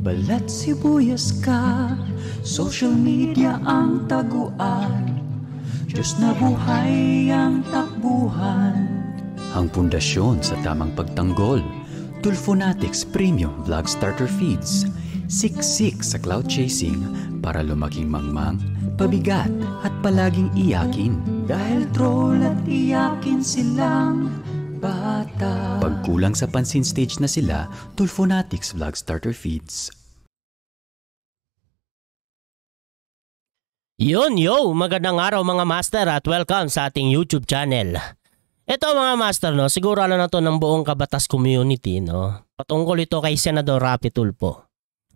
Balat sibuyas ka, social media ang taguan, Diyos na buhay ang takbuhan. Ang pundasyon sa tamang pagtanggol, Tulfonatics Premium Vlog Starter Feeds. Siksik sa cloud chasing para lumaking mangmang, pabigat at palaging iyakin. Dahil troll at iyakin silang bata. Pagkulang sa pansin stage na sila, Tulfonatics Vlog Starter Feeds. Magandang araw mga master at welcome sa ating YouTube channel. Ito mga master, no, siguro alam na to ng buong Kabatas community, no. Patungkol ito kay Senador Rapi Tulfo.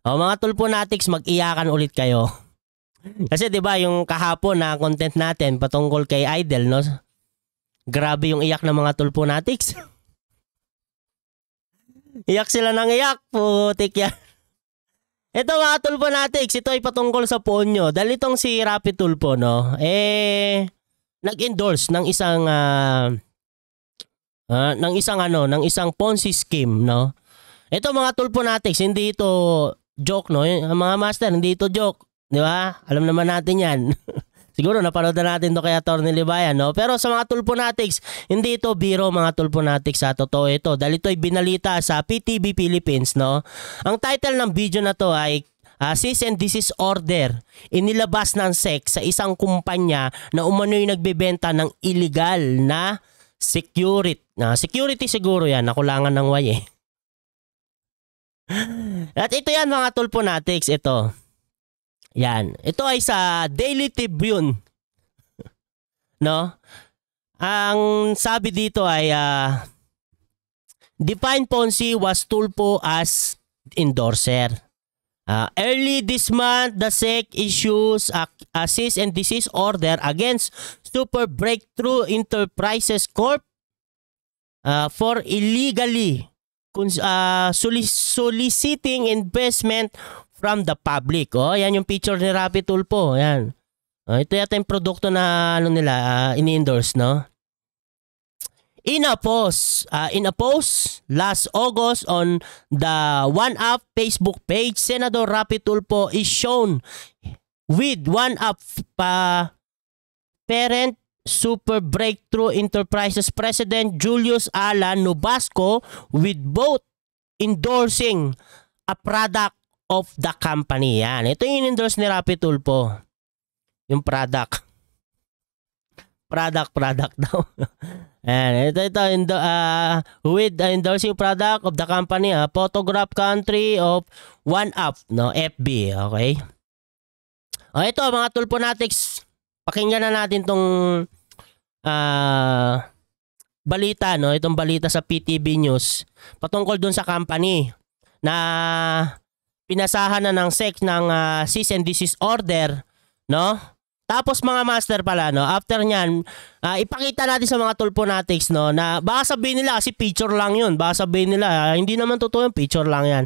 Mga Tulfonatics, mag-iyakan ulit kayo. Kasi 'di ba yung kahapon na content natin patungkol kay Idol, no. Grabe yung iyak ng mga Tulfonatics. Iyak sila ng iyak, putik yan. Ito mga Tulfonatics, ito ay patungkol sa ponyo. Dahil itong si Rapi Tulfo, no, nag-endorse ng isang Ponzi scheme, no. Ito mga Tulfonatics, hindi ito joke, no. Mga master, hindi ito joke, di ba? Alam naman natin yan. Siguro napanood na natin to kay Atty. Libayan, no? Pero sa mga Tulfonatics, hindi ito biro mga Tulfonatics, sa totoo ito. Dahil ito ay binalita sa PTV Philippines, no? Ang title ng video na to ay Cease and Desist Order. Inilabas ng SEC sa isang kumpanya na umano'y nagbebenta ng illegal na security. Security siguro yan, nakulangan ng way eh. At ito yan mga Tulfonatics, ito. Yan. Ito ay sa Daily Tribune. No? Ang sabi dito ay Define Ponzi was Tulfo as endorser. Early this month, the SEC issues a cease and desist order against Super Breakthrough Enterprises Corp for illegally soliciting investment from the public. Yan yung picture ni Rapi Tulfo. Yan. Ito yata yung produkto na ini-endorse, no? In a post last August on the OneUp Facebook page, Senator Rapi Tulfo is shown with OneUp parent Super Breakthrough Enterprises President Julius Alan Nobasco with both endorsing a product of the company. Yan. Ito yung endorse ni Rapi Tulfo. Yung product. Product daw. Yan. Ito with the endorsing product of the company, photograph country of OneUp, no, FB, okay? Ito mga Tulfonatics, pakinggan na natin tong balita, no? Itong balita sa PTV News patungkol dun sa company na pinasahan na ng SEC ng cease and desist order, no? Tapos mga master pala, no, after nyan, ipakita natin sa mga Tulfonatics, no, na baka sabihin nila kasi picture lang yun. Baka sabihin nila, hindi naman totoo yung picture lang yan.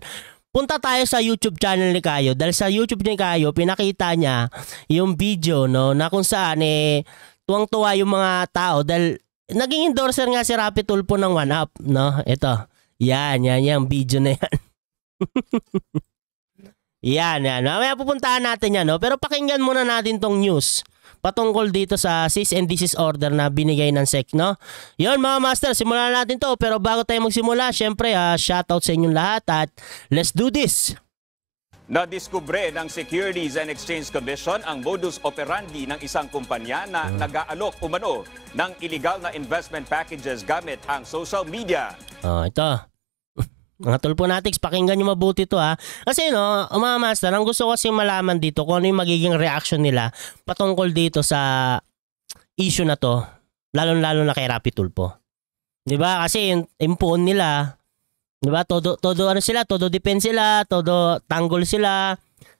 Punta tayo sa YouTube channel ni Kayo. Dahil sa YouTube ni Kayo, pinakita niya yung video, no, na kung saan tuwang-tuwa yung mga tao dahil naging endorser nga si Rapi Tulfo ng OneUp, no? Ito. Yan video na yan. Yan. Mamaya pupuntahan natin yan, no? Pero pakinggan muna natin tong news patungkol dito sa cease and desist order na binigay ng SEC, no? Yun mga master, simulan natin to. Pero bago tayo magsimula, syempre, shoutout sa inyong lahat at let's do this! Nadiskubre ng Securities and Exchange Commission ang modus operandi ng isang kumpanya na nag-aalok umano ng illegal na investment packages gamit ang social media. Ito. Mga Tulfonatics, pakinggan nyo mabuti to ha. Kasi no, mga master, ang gusto ko kasi malaman dito kung ano yung magiging reaction nila patungkol dito sa issue na to, lalo-lalo na kay Rapi Tulfo. Diba? Kasi yung phone nila, diba? Todo ano sila, todo defense sila, todo tanggol sila,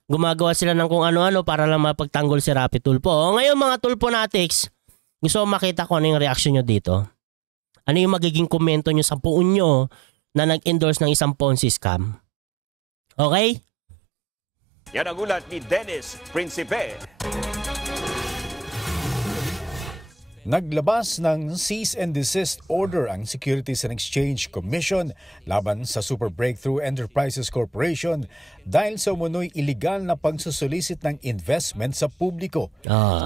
gumagawa sila ng kung ano-ano para lang mapagtanggol si Rapi Tulfo. Ngayon mga Tulfonatics, gusto ko makita ko ano yung reaction nyo dito. Ano yung magiging komento nyo sa phone nyo na nag-endorse ng isang Ponzi scam. Okay? Yan ang ulat ni Dennis Principe. Naglabas ng cease and desist order ang Securities and Exchange Commission laban sa Super Breakthrough Enterprises Corporation dahil sa umunoy iligal na pagsusulisit ng investment sa publiko.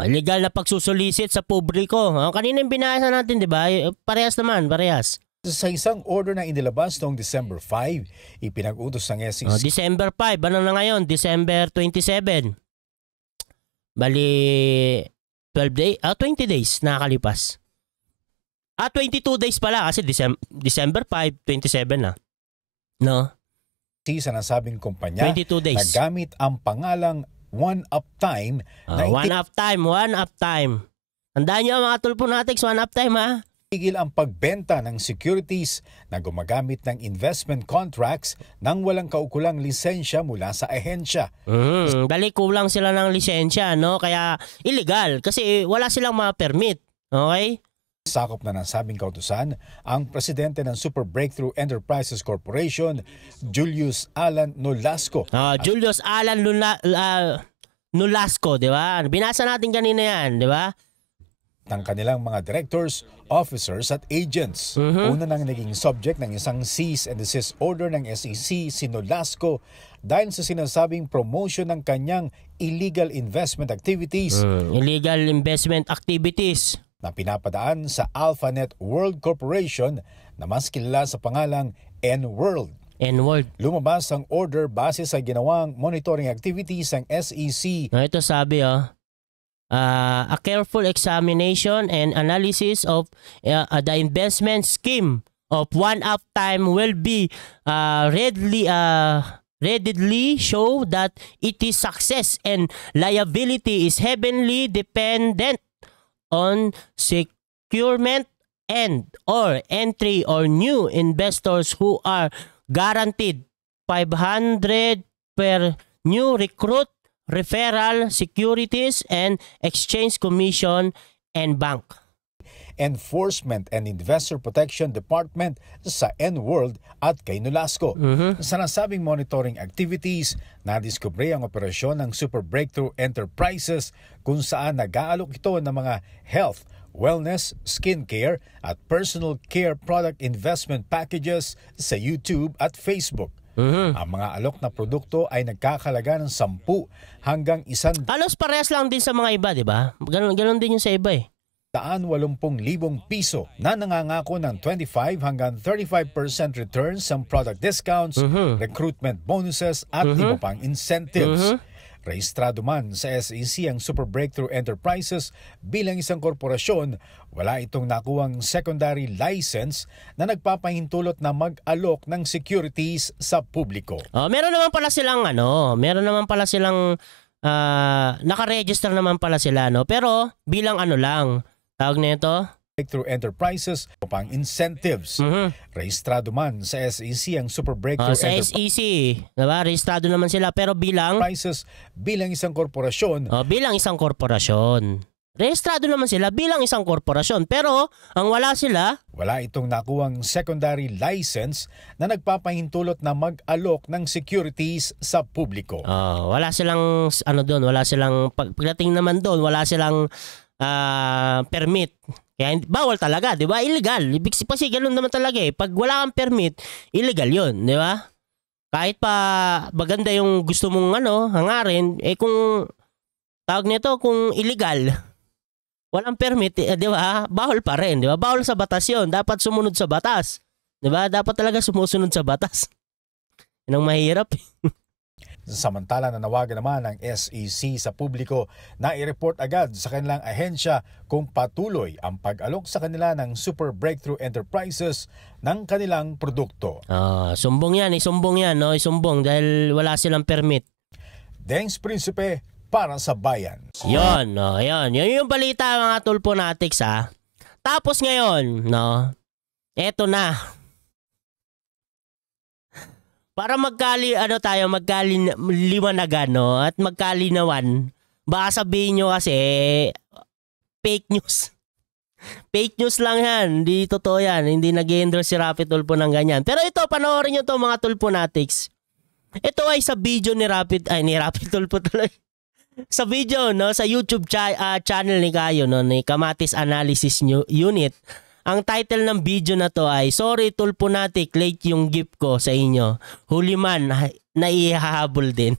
Illegal na pagsusulisit sa publiko. Kanina yung binasa natin, di ba? Parehas naman, parehas. Sa isang order na inilabas noong December 5, ipinag-utos ng SEC. December 5, ano na ngayon? December 27. Bali, 20 days nakakalipas. 22 days pala kasi December 5, 27 na. No? Sa nasabing kumpanya 22 days. na gamit ang pangalang One Uptime. One Uptime. Tandaan nyo mga tulpo natin, One Uptime ha? Tigil ang pagbenta ng securities na gumagamit ng investment contracts nang walang kaukulang lisensya mula sa ahensya. Balik kulang sila ng lisensya, no? Kaya illegal kasi wala silang mga permit. Okay? Sakop na nasabing kautusan ang presidente ng Super Breakthrough Enterprises Corporation, Julius Alan Nolasco. Julius Alan Nolasco, di ba? Binasa natin kanina yan, di ba? Ng kanilang mga directors, officers at agents. Una nang naging subject ng isang cease and desist order ng SEC si Nolasco dahil sa sinasabing promotion ng kanyang illegal investment activities. Illegal investment activities Na pinapadaan sa AlphaNet World Corporation na mas kilala sa pangalang N-World. Lumabas ang order base sa ginawang monitoring activities ng SEC. Ito sabi a careful examination and analysis of the investment scheme of One Uptime will be readily show that its success and liability is heavily dependent on securement and or entry or new investors who are guaranteed 500 per new recruit, referral, securities and exchange commission and bank. Enforcement and Investor Protection Department sa N-World at kay Nolasco. Sa nasabing monitoring activities, nadiskubre ang operasyon ng Super Breakthrough Enterprises kung saan nag-aalok ito ng mga health, wellness, skincare at personal care product investment packages sa YouTube at Facebook. Ang mga alok na produkto ay nagkakalaga ng 10 hanggang 100,000 Halos parehas lang din sa mga iba, di ba? Ganon din yung sa iba eh. 80,000 piso na nangangako ng 25 hanggang 35% returns sa product discounts, recruitment bonuses at iba pang incentives. Rehistrado man sa SEC ang Super Breakthrough Enterprises bilang isang korporasyon, wala itong nakuwang secondary license na nagpapahintulot na mag-alok ng securities sa publiko. Meron naman pala silang naka-register naman pala sila, no? Pero bilang lang, tawag na ito? Breakthrough Enterprises pang incentives. Rehistrado man sa SEC ang Super Breakthrough sa SEC, diba? Rehistrado naman sila pero bilang isang korporasyon. Bilang isang korporasyon. Rehistrado naman sila bilang isang korporasyon pero ang wala itong nakuwang secondary license na nagpapahintulot na mag-alok ng securities sa publiko. Wala silang pagdating naman doon, wala silang permit. Kaya bawal talaga, 'di ba? Illegal. Ibig kasi ganun naman talaga eh. Pag wala kang permit, illegal 'yun, 'di ba? Kahit pa maganda yung gusto mong hangarin, kung tawag nito kung illegal, walang permit, 'di ba? Bawal pa rin, 'di ba? Bawal sa batas 'yon. Dapat sumunod sa batas. 'Di ba? Dapat talaga sumusunod sa batas. 'Yan ang mahirap. Samantala nanawagan naman ang SEC sa publiko na i-report agad sa kanilang ahensya kung patuloy ang pag-alok sa kanila ng Super Breakthrough Enterprises ng kanilang produkto. Isumbong yan, no? Isumbong dahil wala silang permit. Dengs Prinsipe para sa bayan. Yon, no, yon. Yun yung balita mga tulponatics ha. Tapos ngayon, no, eto na. Para magkaliwanagan, no, at magkalinawan, baka sabihin nyo kasi, fake news. Fake news lang yan, hindi totoo yan, hindi nag-endorse si Rapi Tulfo ng ganyan. Pero ito, panoorin nyo to mga tulponatics. Ito ay sa video ni Rapi Tulfo tuloy. sa video, no, sa YouTube channel ni Kayo, no, ni Kamatis Analysis Unit. Ang title ng video na to ay Sorry Tulponatic, late yung gift ko sa inyo. Huli man, naihahabol din.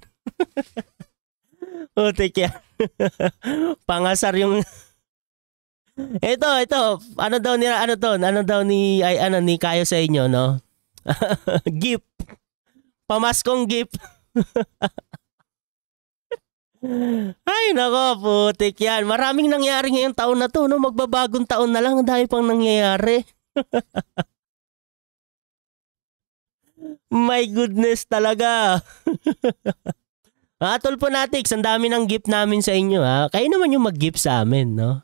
Utik yan. Pangasar yung ito. Ano daw ni Kayo sa inyo, no? Gift. Pamaskong gift. Ay, nako, putik yan. Maraming nangyari ngayong taon na to, no? Magbabagong taon na lang, ang dami pang nangyayari. My goodness talaga. Tulponatics, ang dami ng gift namin sa inyo, ha? Kayo naman yung mag-gift sa amin, no?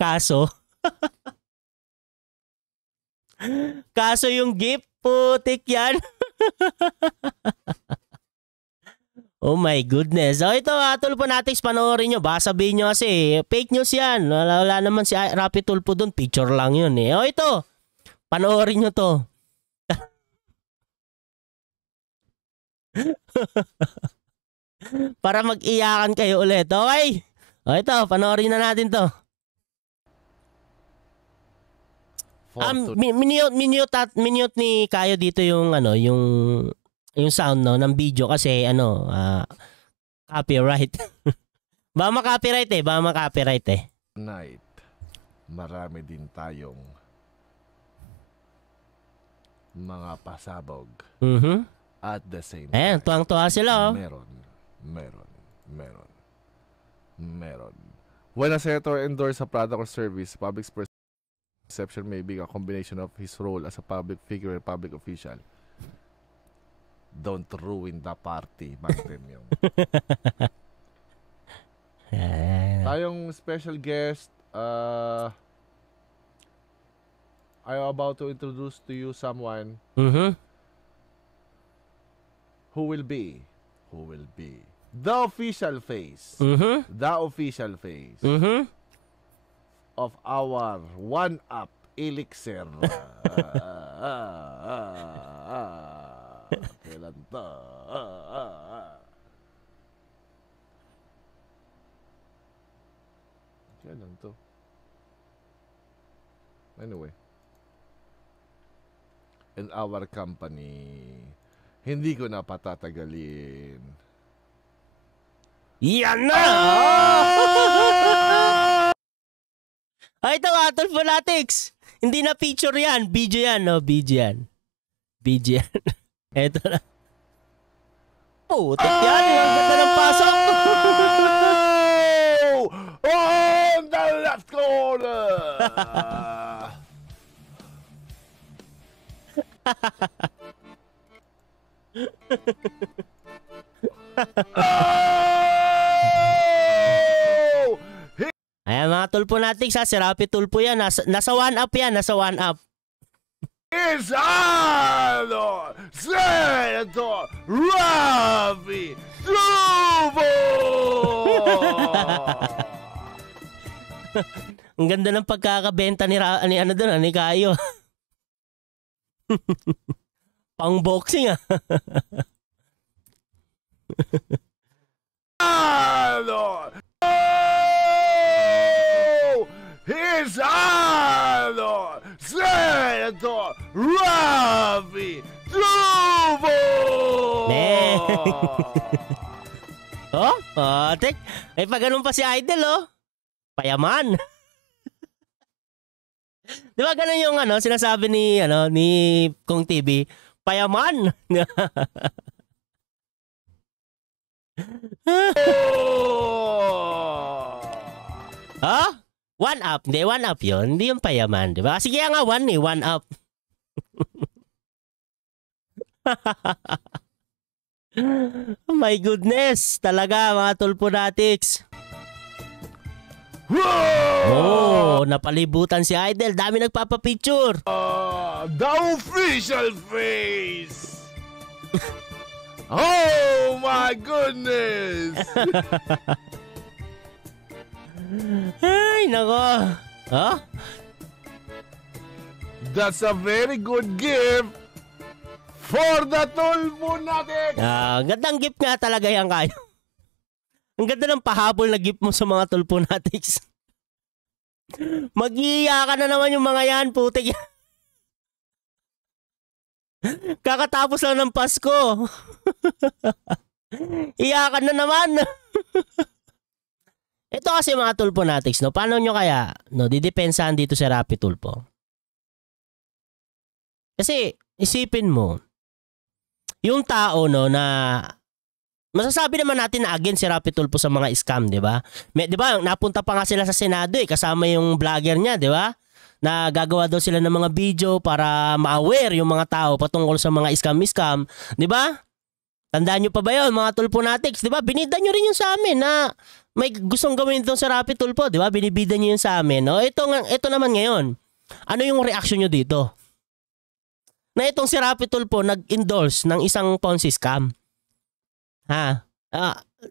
Kaso yung gift, putik yan. Oh my goodness. So ito, Tulponatics, panoorin nyo. Baka sabihin nyo kasi, fake news yan. Wala naman si Rapi Tulpo dun. Picture lang yun eh. O ito, panoorin nyo to. Para mag-iyakan kayo ulit. Okay? O ito, panoorin na natin to. Minute ni Kayo dito yung yung sound, no, ng video kasi copyright. Baka ma-copyright eh. Night, marami din tayong mga pasabog. At the same time. Ayan, tuwang-tuwa sila, oh. Meron. When a senator endorses a product or service, public perception may be a combination of his role as a public figure and public official. Don't ruin the party. Bakit yung tayong special guest, I'm about to introduce to you someone who will be the official face of our one-up elixir. Kailan to? Kailan to? Anyway. In our company, hindi ko na patatagalin. Yan na! Ay, ito, Tulponatics. Hindi na picture yan. Video yan, no? Video yan. Eto na. Putik yan. Ang ganda ng pasok. On the left corner. Ayan, mga Tulponatics, ha. Si Rapi Tulpo yan. Nasa one-up yan. Nasa one-up. Isano Senator Rapi Tulpo. Ang ganda ng pagkakabenta ni Kayo. Pang boxing, ah. Isano Senator Rapi Tulpo. Tek. May pa ganun pa si Idol, oh. Payaman. Di ba ganun yung sinasabi ni Kong TV? Payaman. One up. Hindi, one up yun. Hindi yung payaman, di ba? Sige nga, one up. Oh my goodness. Talaga, mga Tulponatics. Oh, napalibutan si Idol. Dami nagpapapicture. The official face. Oh my goodness. Ay, nako. Huh? That's a very good gift for the Tulponatics. Gandang gift nga talaga yan, Kayo. Ang ganda ng pahabol na gift mo sa mga tulponatics. Mag-iiyakan na naman yung mga yan, putik. Kakatapos lang ng Pasko. Iyakan na naman. Ito kasi mga tulponatics, no? Paano nyo kaya, no, didepensahan dito sa Rapi Tulpo? Kasi, isipin mo, yung tao, no, na masasabi naman natin na against si Rapi Tulpo sa mga scam, di ba? Di ba, napunta pa nga sila sa Senado kasama yung vlogger niya, di ba? Na gagawa daw sila ng mga video para ma-aware yung mga tao patungkol sa mga scam-scam, di ba? Tandaan nyo pa ba yun, mga tulponatics, di ba? Binida nyo rin yun sa amin na may gustong gawin itong sa Rapi Tulpo, di ba? Binibida nyo yun sa amin. No? Ito naman ngayon, ano yung reaction nyo dito? Na itong si Rapi Tulpo nag-endorse ng isang Ponzi scam. Ha?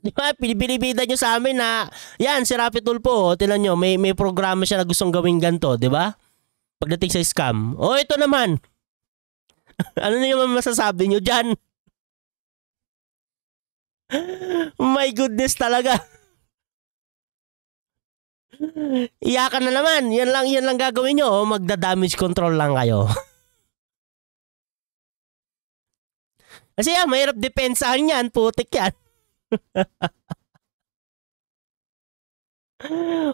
Di ba? Binibida nyo sa amin na yan, si Rapi Tulpo, tinan nyo, may programa siya na gustong gawin ganito, di ba? Pagdating sa scam. O ito naman. Ano na yung masasabi nyo dyan? My goodness talaga. Iyakan na naman. Yan lang gagawin nyo. O magda-damage control lang kayo. Kasi yan, mahirap depensahan yan. Putik yan.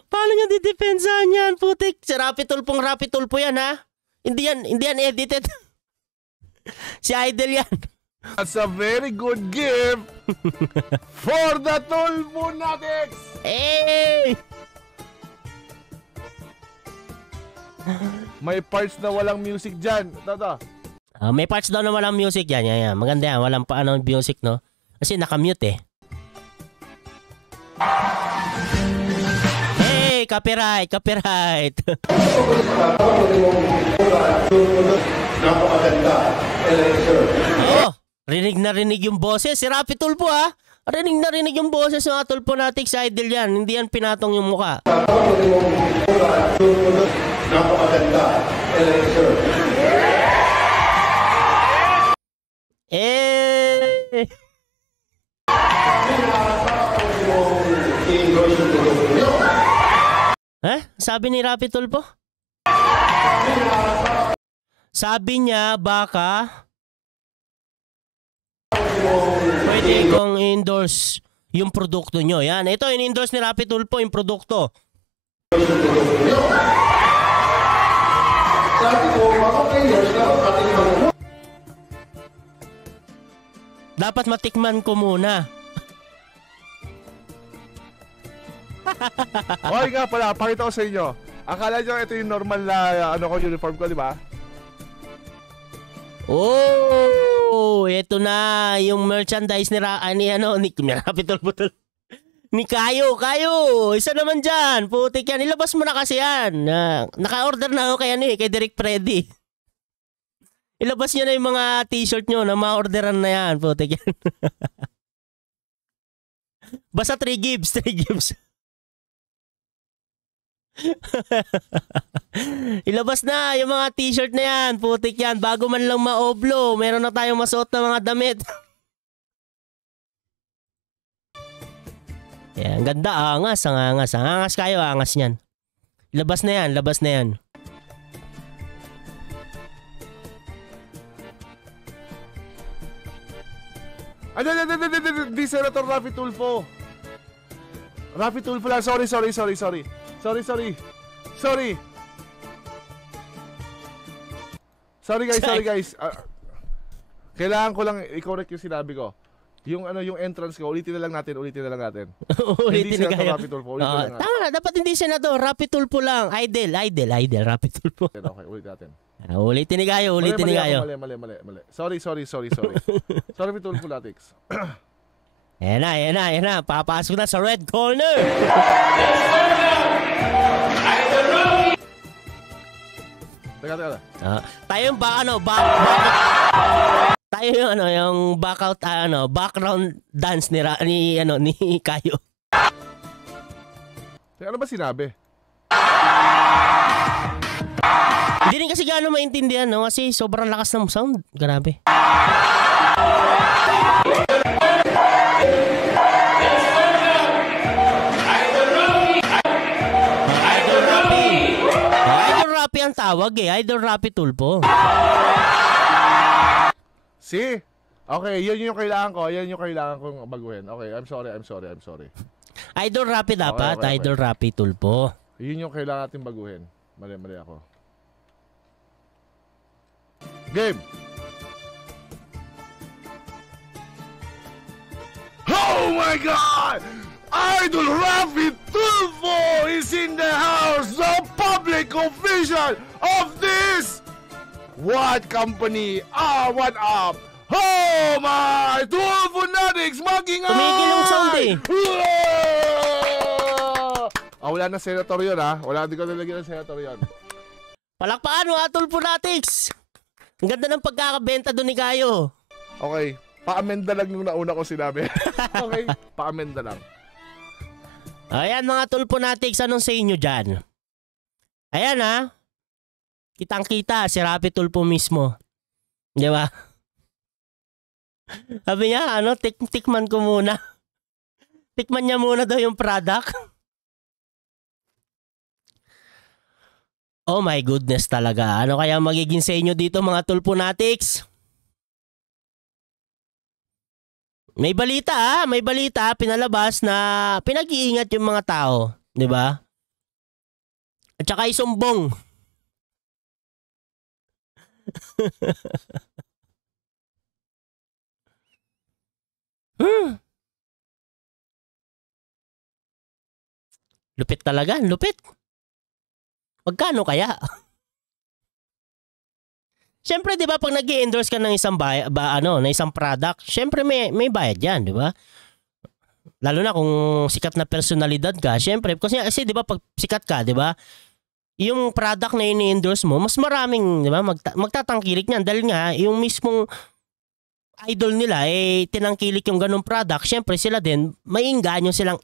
Paano nyo didepensahan yan? Putik. Si Rapi Tulpo yan, ha? Hindi yan edited. Si Idol yan. That's a very good gift for the Tulponatics! Hey! May parts na walang music dyan. Ito. May parts daw na walang music yan. Yan. Maganda yan. Walang music, no? Kasi nakamute Hey! Copyright! Napakaganda. Oh! Rinig na rinig yung boses. Si Rapi Tulpo, ha? Rinig na rinig yung boses ng mga Tulponatics Idol yan. Hindi yan pinatong yung muka. Napakaganda. Sabi ni Rapi Tulpo? Sabi niya baka pwede kong endorse yung produkto nyo. Yan, ito in-endorse ni Rapi Tulpo yung produkto. Dapat matikman ko muna. Okay nga pala, pakita ko sa inyo. Akala nyo ito yung normal na uniform ko, di ba? Oh, ito na yung merchandise ni Rapi Tulpo. Ni Kayo. Isa naman dyan. Putik yan. Ilabas mo na kasi yan. Naka-order na ako kay Derek Freddy. Ilabas nyo na yung mga t-shirt nyo na ma-orderan na yan. Putik yan. Basta 3 gives. Ilabas na yung mga t-shirt na yan. Putik yan. Bago man lang maoblo, meron na tayong masuot na mga damit. Yan, ganda. Angas. Angas kayo. Angas yan. Labas na yan. Di Senator Rapi Tulfo. Rapi Tulfo lang. Sorry. Sorry guys. Kailangan ko lang i-correct yung sinabi ko. Yung entrance ko, ulitin na lang natin. Ulitin Hindi Senator Rapi Tulfo. Tama na, dapat hindi Senator. Rapi Tulfo lang. Idol, Rapi Tulfo. Okay, ulit natin. Ulitin ni Gayo. Mali. Sorry. Sorry, Rapi Tulfo Latics. Yan na. Papasok na sa red corner. Teka. Tayo yung yung background dance ni Kayo. Teka, ano ba sinabi? Hindi rin kasi gaano maintindihan, no? Kasi sobrang lakas ng sound. Grabe. Rapi ang tawag eh. Idol Rapi Tulfo. See? Okay, yun yung kailangan ko. Yan yung kailangan kong baguhin. Okay, I'm sorry. Idol Rapi dapat. Okay. Idol Rapi Tulfo. Yun yung kailangan natin baguhin. Mali ako. Game! Oh my God! Idol Rafi Tulfo is in the house, the public official of this what company? What up? Oh my! Tulfo Natics maging Tumigil yung sound eh. Wala na senator yun ha. Di ko nalagyan ng senator yun. Palakpakan mo, Tulfo Natics. Ang ganda ng pagkakabenta doon ni Kayo. Okay, pa-amenda lang nung nauna ko sinabi. Okay, pa-amenda lang. Ayan mga Tulfo Natics, anong sa inyo dyan? Ayan ha. Kitang-kita si Rapi Tulfo mismo. Di ba? Sabi niya, tikman ko muna. Tikman niya muna daw yung product. Oh my goodness talaga. Ano kaya magiging sa inyo dito mga Tulfo Natics? May balita pinalabas na pinag-iingat yung mga tao, 'di ba? At saka isumbong. Lupit talaga, lupit. Magkano kaya? Siyempre, 'di ba, pag nag-i-endorse ka ng isang na isang product, siyempre may bayad 'yan, 'di ba? Lalo na kung sikat na personalidad ka, siyempre kasi 'di ba pag sikat ka, 'di ba? Yung product na ini-endorse mo, mas maraming, 'di ba, magtatangkilik niyan dahil nga yung mismong idol nila tinangkilik yung ganung product. Siyempre sila din maiinganyo silang,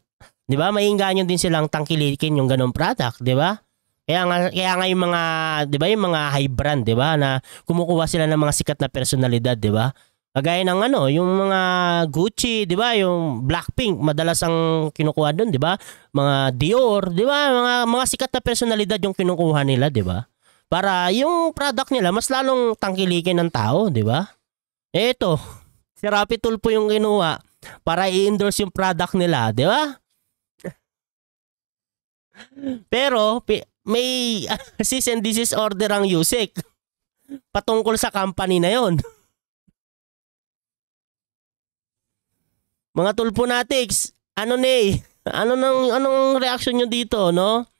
'di ba? Maiinganyo din silang tangkilikin yung ganung product, 'di ba? Kaya nga yung mga, 'di ba, yung mga high brand, 'di ba, na kumukuha sila ng mga sikat na personalidad, 'di ba? Kagaya ng yung mga Gucci, 'di ba, yung Blackpink, madalas ang kinukuha doon, 'di ba? Mga Dior, 'di ba? Mga sikat na personalidad yung kinukuha nila, 'di ba? Para yung product nila mas lalong tangkilikin ng tao, 'di ba? Eto, si Rapi Tulfo yung kinuha para i-endorse yung product nila, 'di ba? Pero may cease and desist order ang USEC patungkol sa company na yon. Mga Tulfo Natics, anong reaction nyo dito, no?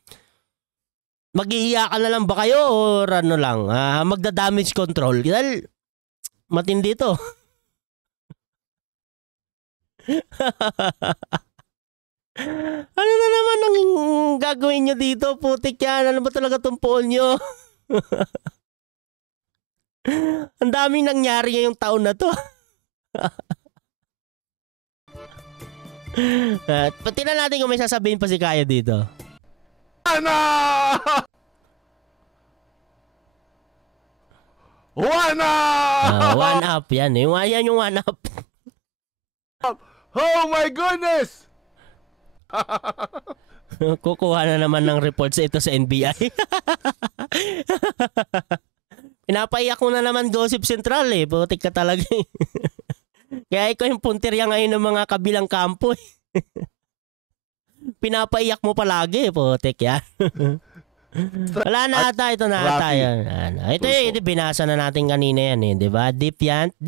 Mag-iiyakan na lang ba kayo or ano lang, magda-damage control? Dahil matindi to. Ano na naman ang gagawin nyo dito? Putik yan. Ano ba talaga tumpuon nyo? Ang daming nangyari ngayong taon na to. Pati na natin kung may sasabihin pa si Kaya dito. Ano? One up yan. Yan yung one up. Oh my goodness! Kukuha na naman ng reports ito sa NBI. Pinapaiyak ko na naman Gossip Central eh. Putik ka talaga eh. Kaya ikaw yung puntirya ngayon ng mga kabilang kampo eh. Pinapaiyak mo palagi eh. Putik yan. Wala na ata. Ito na ata yan. Ito binasa na natin kanina yan eh. Diba? Defend.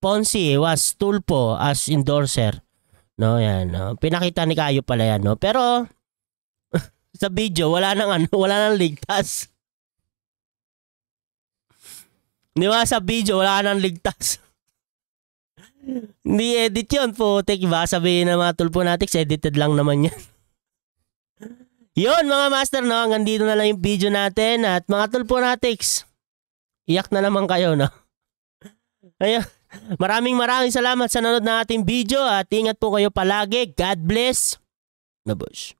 Ponzi was Tulfo as endorser. No, yan. No? Pinakita ni Kayo pala yan, no? Pero sa video wala nang ligtas. Di ba, sa video wala nang ligtas. Hindi edit 'yon, putik ba? Sabihin ng mga Tulfo Natics, edited lang naman 'yan. Yun mga master, no? Hanggang dito na lang yung video natin. At mga Tulfo Natics, iyak na naman kayo, no? Ayun. Maraming salamat sa nanonood ng ating video at ingat po kayo palagi. God bless. Nabush.